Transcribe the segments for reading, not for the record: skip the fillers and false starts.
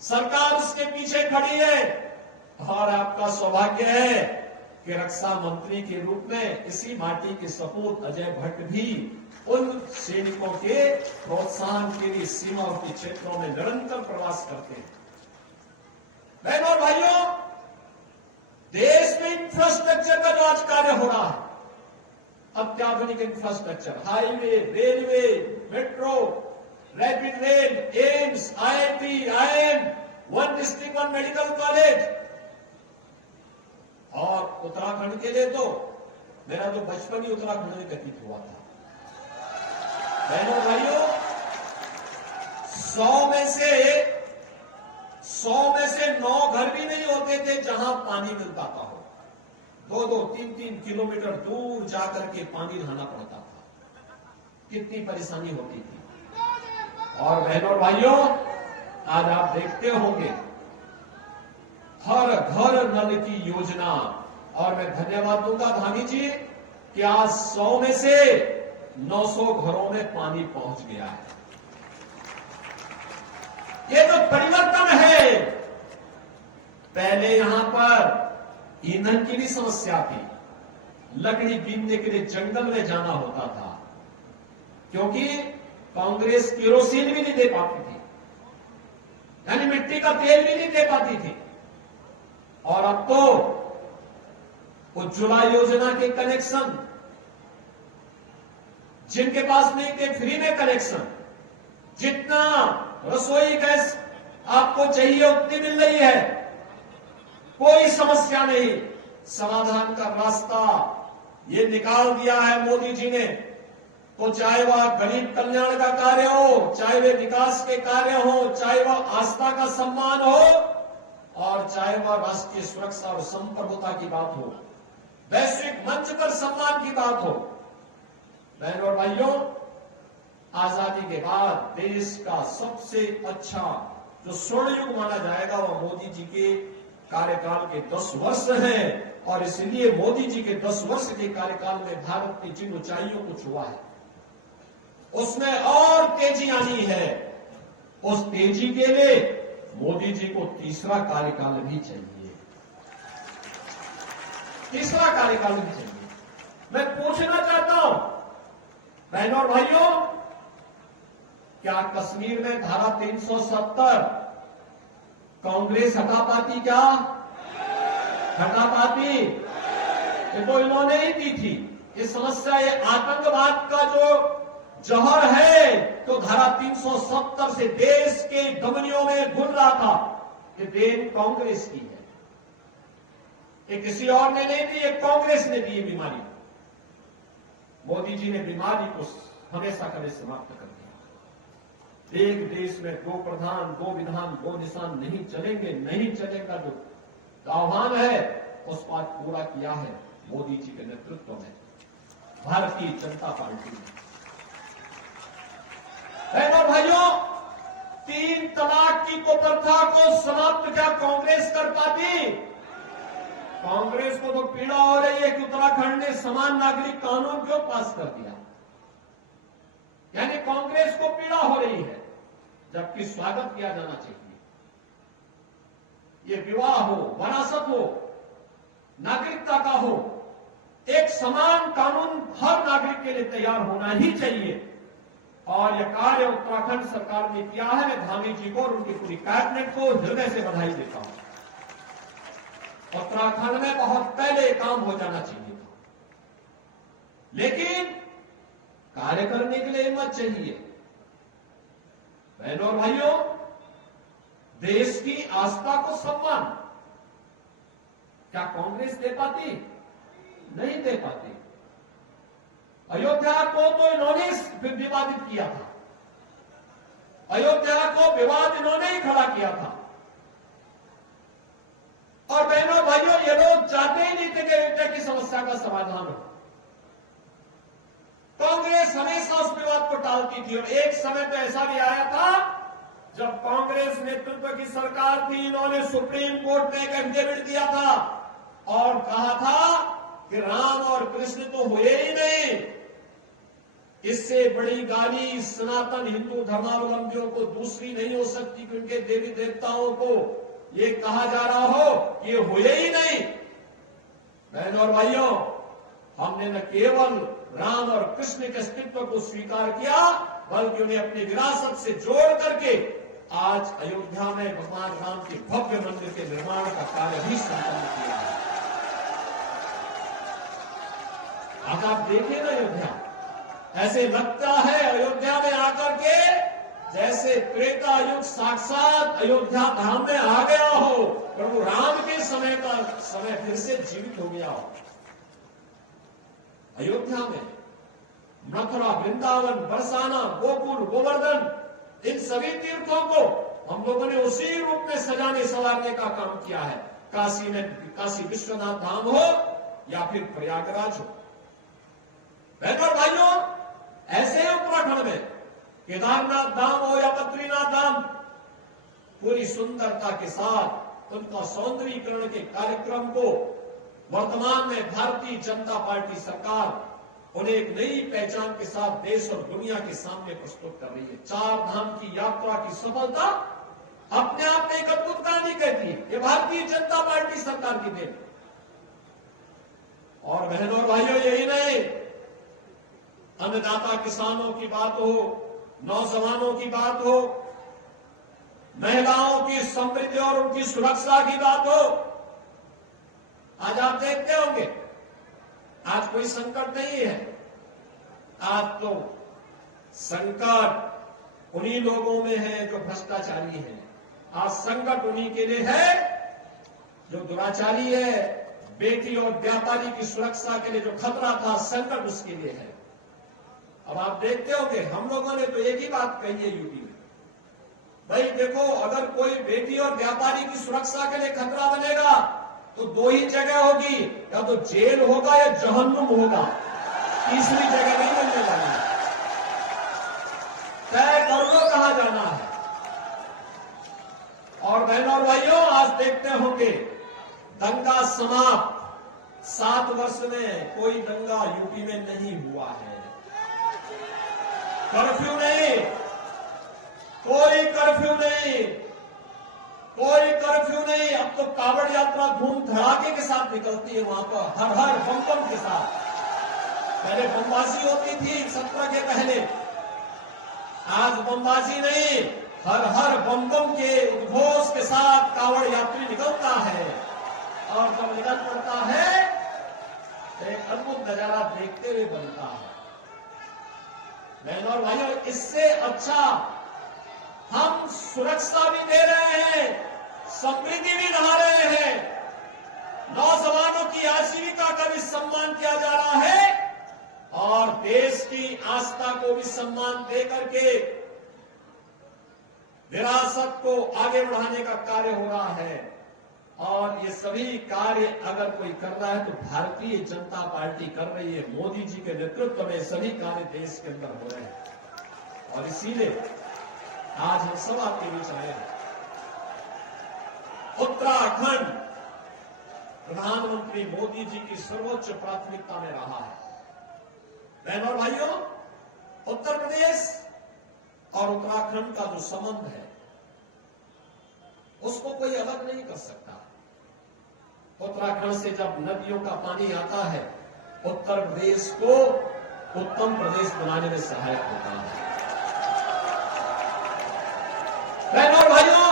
सरकार उसके पीछे खड़ी है और आपका सौभाग्य है कि रक्षा मंत्री के रूप में इसी माटी के सपूत अजय भट्ट भी उन सैनिकों के प्रोत्साहन के लिए सीमावर्ती क्षेत्रों में निरंतर प्रवास करते हैं। बहनों और भाइयों, देश में इंफ्रास्ट्रक्चर का जो आज कार्य हो रहा है, अत्याधुनिक infrastructure, highway, railway, metro, rapid rail, AIIMS, IIT, IIM, one district one medical college, और उत्तराखंड के लिए तो मेरा तो बचपन ही उत्तराखंड में व्यतीत हुआ था। बहनों भाइयों, 100 में से 9 घर भी नहीं होते थे जहां पानी मिल पाता हो। 2-2, 3-3 किलोमीटर दूर जाकर के पानी लाना पड़ता था। कितनी परेशानी होती थी। और बहनों और भाइयों, आज आप देखते होंगे हर घर नल की योजना, और मैं धन्यवाद दूंगा धामी जी कि आज 100 में से 900 घरों में पानी पहुंच गया है। ये जो परिवर्तन है, पहले यहां पर ईंधन की भी समस्या थी, लकड़ी बीनने के लिए जंगल में जाना होता था, क्योंकि कांग्रेस केरोसिन भी नहीं दे पाती थी, यानी मिट्टी का तेल भी नहीं दे पाती थी। और अब तो उज्ज्वला योजना के कनेक्शन, जिनके पास नहीं थे फ्री में कनेक्शन, जितना रसोई गैस आपको चाहिए उतनी मिल रही है, कोई समस्या नहीं। समाधान का रास्ता ये निकाल दिया है मोदी जी ने। तो चाहे वह गरीब कल्याण का कार्य हो, चाहे वे विकास के कार्य हो, चाहे वह आस्था का सम्मान हो, और चाहे वह राष्ट्रीय सुरक्षा और संप्रभुता की बात हो, वैश्विक मंच पर सम्मान की बात हो। बहनों और भाइयों, आजादी के बाद देश का सबसे अच्छा जो स्वर्ण युग माना जाएगा वह मोदी जी के कार्यकाल के 10 वर्ष हैं, और इसलिए मोदी जी के 10 वर्ष के कार्यकाल में भारत ने जिन ऊंचाइयों को छुआ है उसमें और तेजी आनी है। उस तेजी के लिए मोदी जी को तीसरा कार्यकाल भी चाहिए, तीसरा कार्यकाल भी चाहिए। मैं पूछना चाहता हूं बहनों और भाइयों, क्या कश्मीर में धारा 370 कांग्रेस हटा पाती? क्या हटा पाती? ये तो इन्होंने ही दी थी। ये समस्या, ये आतंकवाद का जो जहर है, तो धारा 370 से देश के धमनियों में घुल रहा था। ये देन कांग्रेस की है, ये किसी और ने नहीं दी, ये कांग्रेस ने दी ये बीमारी। मोदी जी ने बीमारी को हमेशा कभी समाप्त कर दिया। एक देश में 2 प्रधान, 2 विधान, 2 निशान नहीं चलेंगे, नहीं चलेगा। जो आह्वान है उस पर पूरा किया है मोदी जी के नेतृत्व में भारतीय जनता पार्टी ने। बहनों भाइयों, 3 तलाक की कुप्रथा को समाप्त क्या कांग्रेस कर पाती? कांग्रेस को तो पीड़ा हो रही है कि उत्तराखंड ने समान नागरिक कानून क्यों पास कर दिया, यानी कांग्रेस को पीड़ा हो रही है, जबकि स्वागत किया जाना चाहिए। ये विवाह हो, वरासत हो, नागरिकता का हो, एक समान कानून हर नागरिक के लिए तैयार होना ही चाहिए। और यह कार्य उत्तराखंड सरकार ने किया है। मैं धामी जी को और उनकी पूरी कैबिनेट को हृदय से बधाई देता हूं। उत्तराखंड में बहुत पहले काम हो जाना चाहिए था, लेकिन कार्य करने के लिए हिम्मत चाहिए। बहनों और भाइयों, देश की आस्था को सम्मान क्या कांग्रेस दे पाती? नहीं दे पाती। अयोध्या को तो इन्होंने फिर विवादित किया था, अयोध्या को विवाद इन्होंने ही खड़ा किया था। और बहनों भाइयों, ये लोग चाहते ही नहीं थे कि अयोध्या की समस्या का समाधान हो। कांग्रेस हमेशा उस विवाद को टालती थी। और एक समय तो ऐसा भी आया था जब कांग्रेस नेतृत्व की सरकार थी, इन्होंने सुप्रीम कोर्ट में एक एफिडेविट दिया था और कहा था कि राम और कृष्ण तो हुए ही नहीं, इससे बड़ी गाली सनातन हिंदू धर्मावलंबियों को दूसरी नहीं हो सकती कि उनके देवी देवताओं को ये कहा जा रहा हो कि ये हुए ही नहीं। बहनों और भाइयों, हमने न केवल राम और कृष्ण के अस्तित्व को स्वीकार किया, बल्कि उन्हें अपनी विरासत से जोड़ करके आज अयोध्या में भगवान राम के भव्य मंदिर के निर्माण का कार्य भी संपन्न किया है। आज आप देखिए ना अयोध्या, ऐसे लगता है अयोध्या में आकर के जैसे त्रेता युग साक्षात अयोध्या धाम में आ गया हो, प्रभु राम के समय का समय फिर से जीवित हो गया हो। अयोध्या में मथुरा, वृंदावन, बरसाना, गोकुल, गोवर्धन, इन सभी तीर्थों को हम लोगों ने उसी रूप में सजाने संवारने का काम किया है। काशी में काशी विश्वनाथ धाम हो या फिर प्रयागराज हो। बहनों और भाइयों, ऐसे ही उत्तराखंड में केदारनाथ धाम हो या बद्रीनाथ धाम, पूरी सुंदरता के साथ उनका सौंदर्यीकरण के कार्यक्रम को वर्तमान में भारतीय जनता पार्टी सरकार उन्हें एक नई पहचान के साथ देश और दुनिया के सामने प्रस्तुत कर रही है। 4 धाम की यात्रा की सफलता अपने आप में एक अद्भुत कहानी कहती है। ये भारतीय जनता पार्टी सरकार की देन। और बहनों और भाइयों, यही नहीं, अन्नदाता किसानों की बात हो, नौजवानों की बात हो, महिलाओं की समृद्धि और उनकी सुरक्षा की बात हो, आज आप देखते होंगे आज कोई संकट नहीं है। आज तो संकट उन्हीं लोगों में है जो भ्रष्टाचारी हैं। आज संकट उन्हीं के लिए है जो दुराचारी है। बेटी और व्यापारी की सुरक्षा के लिए जो खतरा था, संकट उसके लिए है। अब आप देखते होंगे, हम लोगों ने तो एक ही बात कही है यूपी में, भाई देखो, अगर कोई बेटी और व्यापारी की सुरक्षा के लिए खतरा बनेगा तो 2 ही जगह होगी, या तो जेल होगा या जहन्नुम होगा, तीसरी जगह नहीं मिलने वाली। तय कर लो कहां जाना है। और बहनों और भाइयों, आज देखते होंगे दंगा समाप्त। 7 वर्ष में कोई दंगा यूपी में नहीं हुआ है। कर्फ्यू नहीं, कोई कर्फ्यू नहीं, कोई कर्फ्यू नहीं। अब तो कावड़ यात्रा धूम धड़ाके के साथ निकलती है वहां पर, हर हर बम बम के साथ। पहले बमबाजी होती थी 17 के पहले, आज बमबाजी नहीं, हर हर बम बम के उद्घोष के साथ कावड़ यात्री निकलता है। और जब निकल पड़ता है तो एक अद्भुत नजारा देखते हुए बनता है। बहनों और भाइयों, इससे अच्छा हम सुरक्षा भी दे रहे हैं, समृद्धि भी ला रहे हैं, नौजवानों की आजीविका का भी सम्मान किया जा रहा है और देश की आस्था को भी सम्मान दे करके विरासत को आगे बढ़ाने का कार्य हो रहा है। और ये सभी कार्य अगर कोई कर रहा है तो भारतीय जनता पार्टी कर रही है। मोदी जी के नेतृत्व में सभी कार्य देश के अंदर हो रहे हैं और इसीलिए आज हम सब आपके बीच आए हैं। उत्तराखंड प्रधानमंत्री मोदी जी की सर्वोच्च प्राथमिकता में रहा है। बहनों और भाइयों, उत्तर प्रदेश और उत्तराखंड का जो संबंध है उसको कोई अलग नहीं कर सकता। उत्तराखंड से जब नदियों का पानी आता है, उत्तर प्रदेश को उत्तम प्रदेश बनाने में सहायक होता है। बहनों और भाइयों,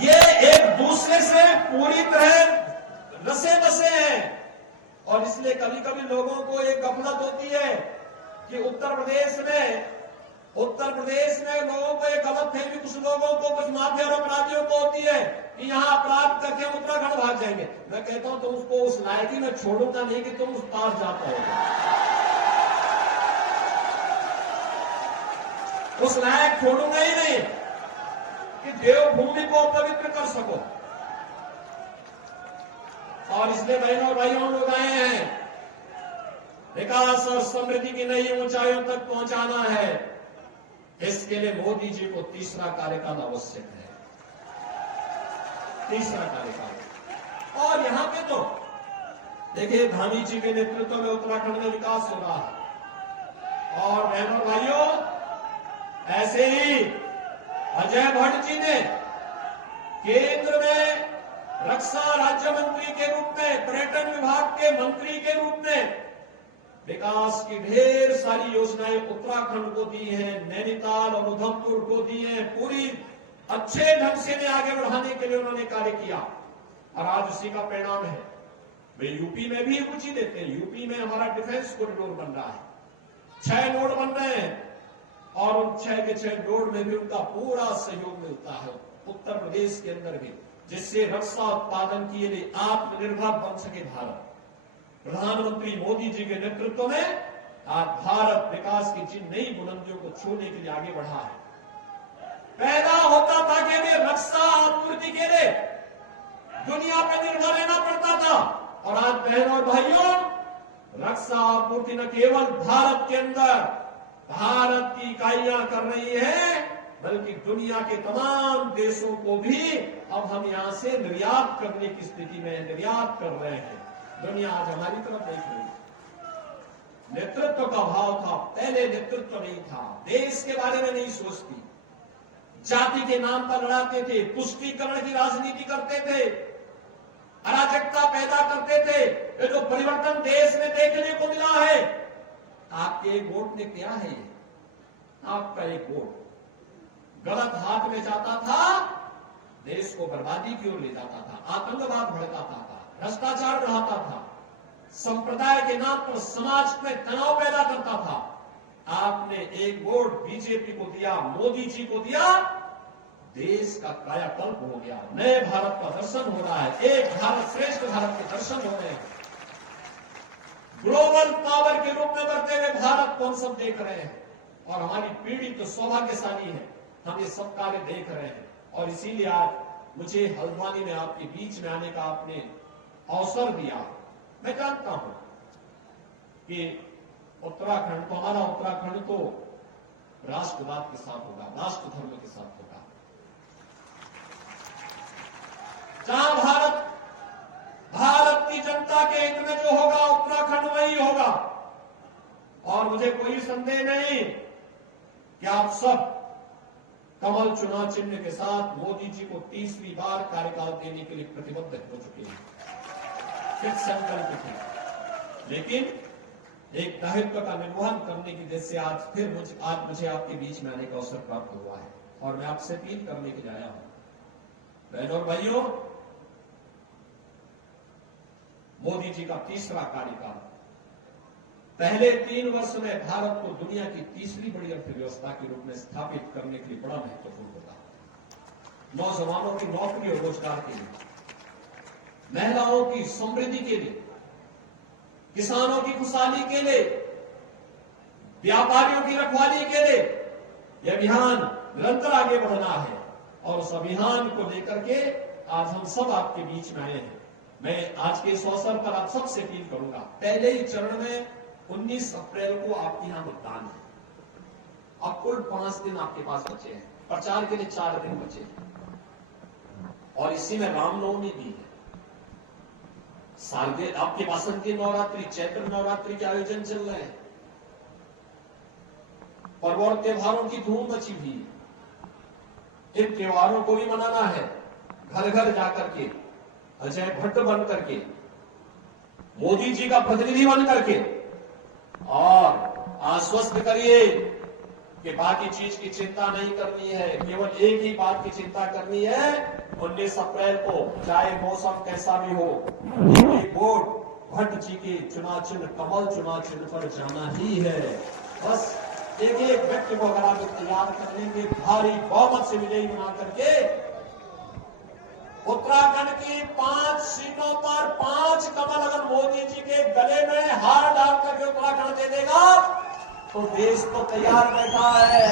ये एक दूसरे से पूरी तरह रसे बसे हैं और इसलिए कभी कभी लोगों को एक गफलत होती है कि उत्तर प्रदेश में लोगों को एक गलत फहमी, कुछ लोगों को, कुछ माफिया और अपराधियों को होती है कि यहां अपराध करके हम उत्तराखंड भाग जाएंगे। मैं कहता हूं तुम उसको उस लायक ही में छोड़ूंगा नहीं कि तुम उस पार जा पाओगे, उस लायक छोड़ूंगा ही नहीं कि देवभूमि को पवित्र कर सको। और इसलिए बहनों और भाइयों, हम लोग आए हैं, विकास और समृद्धि की नई ऊंचाइयों तक पहुंचाना है। इसके लिए मोदी जी को तीसरा कार्यकाल आवश्यक है, तीसरा कार्यकाल। और यहां पे तो देखिए, धामी जी के नेतृत्व में उत्तराखंड में विकास हो रहा है। और बहनों भाइयों, ऐसे ही अजय भट्ट जी ने केंद्र में रक्षा राज्य मंत्री के रूप में, पर्यटन विभाग के मंत्री के रूप में विकास की ढेर सारी योजनाएं उत्तराखंड को दी हैं, नैनीताल और उधमपुर को दी हैं। पूरी अच्छे ढंग से आगे बढ़ाने के लिए उन्होंने कार्य किया और आज उसी का परिणाम है। वे यूपी में भी रुचि देते हैं। यूपी में हमारा डिफेंस कॉरिडोर बन रहा है, 6 रोड बन रहे हैं और उन 6 के 6 रोड में भी उनका पूरा सहयोग मिलता है उत्तर प्रदेश के अंदर भी, जिससे रक्षा उत्पादन के लिए आत्मनिर्भर बन सके भारत। प्रधानमंत्री मोदी जी के नेतृत्व में आज भारत विकास की जिन नई बुलंदियों को छूने के लिए आगे बढ़ा है। पैदा होता था कि हमें रक्षा आपूर्ति के लिए दुनिया पर निर्भर रहना पड़ता था और आज बहनों और भाइयों, रक्षा आपूर्ति न केवल भारत के अंदर भारत की इकाइयां कर रही है, बल्कि दुनिया के तमाम देशों को भी अब हम यहां से निर्यात करने की स्थिति में निर्यात कर रहे हैं। दुनिया आज हमारी तरफ देख रही है। नेतृत्व का भाव था, पहले नेतृत्व नहीं था, देश के बारे में नहीं सोचती, जाति के नाम पर लड़ाते थे, पुष्टिकरण की राजनीति करते थे, अराजकता पैदा करते थे। ये जो परिवर्तन देश में देखने को मिला है, आपके एक वोट ने क्या है? ये आपका एक वोट गलत हाथ में जाता था, देश को बर्बादी की ओर ले जाता था, आतंकवाद भड़काता था, भ्रष्टाचार बढ़ाता था, संप्रदाय के नाम पर समाज में तनाव पैदा करता था। आपने एक वोट बीजेपी को दिया, मोदी जी को दिया, देश का कायाकल्प हो गया, नए भारत का दर्शन हो रहा है, एक भारत श्रेष्ठ भारत के दर्शन हो रहे हैं। ग्लोबल पावर के रूप में बढ़ते हुए भारत को हम सब देख रहे हैं और हमारी पीढ़ी तो सौभाग्यशाली है, हम ये सब कार्य देख रहे हैं। और इसीलिए आज मुझे हल्द्वानी में आपके बीच में आने का आपने अवसर दिया। मैं जानता हूं कि उत्तराखंड तो हमारा उत्तराखंड तो राष्ट्रवाद के साथ होगा, राष्ट्र धर्म के साथ होगा, जहां भारत की जनता के हित में जो होगा उत्तराखंड वही होगा। और मुझे कोई संदेह नहीं कि आप सब कमल चुनाव चिन्ह के साथ मोदी जी को तीसरी बार कार्यकाल देने के लिए प्रतिबद्ध हो चुके हैं, फिर संकल्प थे। लेकिन एक दायित्व का निर्वहन करने की जैसे आज मुझे आपके बीच में आने का अवसर प्राप्त हुआ है और मैं आपसे अपील करने के लिए आया हूं। बहनों और भाइयों, मोदी जी का तीसरा कार्यकाल पहले 3 वर्ष में भारत को दुनिया की तीसरी बड़ी अर्थव्यवस्था के रूप में स्थापित करने के लिए बड़ा महत्वपूर्ण होगा। नौजवानों की नौकरी और रोजगार के लिए, महिलाओं की समृद्धि के लिए, किसानों की खुशहाली के लिए, व्यापारियों की रखवाली के लिए यह अभियान निरंतर आगे बढ़ना है और उस अभियान को लेकर के आज हम सब आपके बीच में आए हैं। मैं आज के इस अवसर पर आप सबसे अपील करूंगा, पहले ही चरण में 19 अप्रैल को आपके यहां मतदान है। अब कुल 5 दिन आपके पास बचे हैं, प्रचार के लिए 4 दिन बचे हैं और इसी में रामनवमी भी है, शारदीय आपके वासंती नवरात्रि, चैत्र नवरात्रि के आयोजन चल रहे हैं, पर्व और त्योहारों की धूम मची हुई है। इन त्योहारों को भी मनाना है, घर घर जाकर के अजय भट्ट बन करके, मोदी जी का प्रतिनिधि बन करके और आश्वस्त करिए कि बाकी चीज की चिंता नहीं करनी है, केवल एक ही बात की चिंता करनी है, 19 अप्रैल को चाहे मौसम कैसा भी हो, एक वोट भट्ट जी के चुनाव चिन्ह, कमल चुनाव चिन्ह पर जाना ही है। बस एक एक व्यक्ति को अगर आप तैयार कर लेंगे, भारी बहुमत से विजयी बना करके उत्तराखंड की 5 सीटों पर 5 कमल अगर मोदी जी के गले में हार डाल करके उत्तराखंड दे देगा तो देश तो तैयार बैठा है।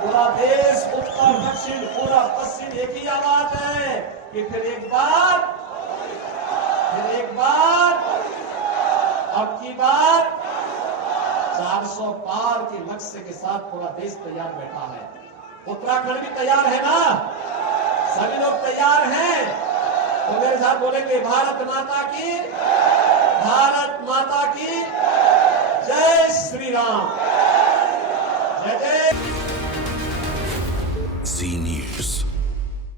पूरा देश, उत्तर दक्षिण पूरा पश्चिम एक ही आवाज है कि फिर एक बार अब की बार 400 पार के लक्ष्य के साथ पूरा देश तैयार बैठा है। उत्तराखंड भी तैयार है ना? सभी लोग तैयार हैं तो मेरे साथ बोलेंगे, भारत माता की जय श्री राम। जय जय झी न्यूज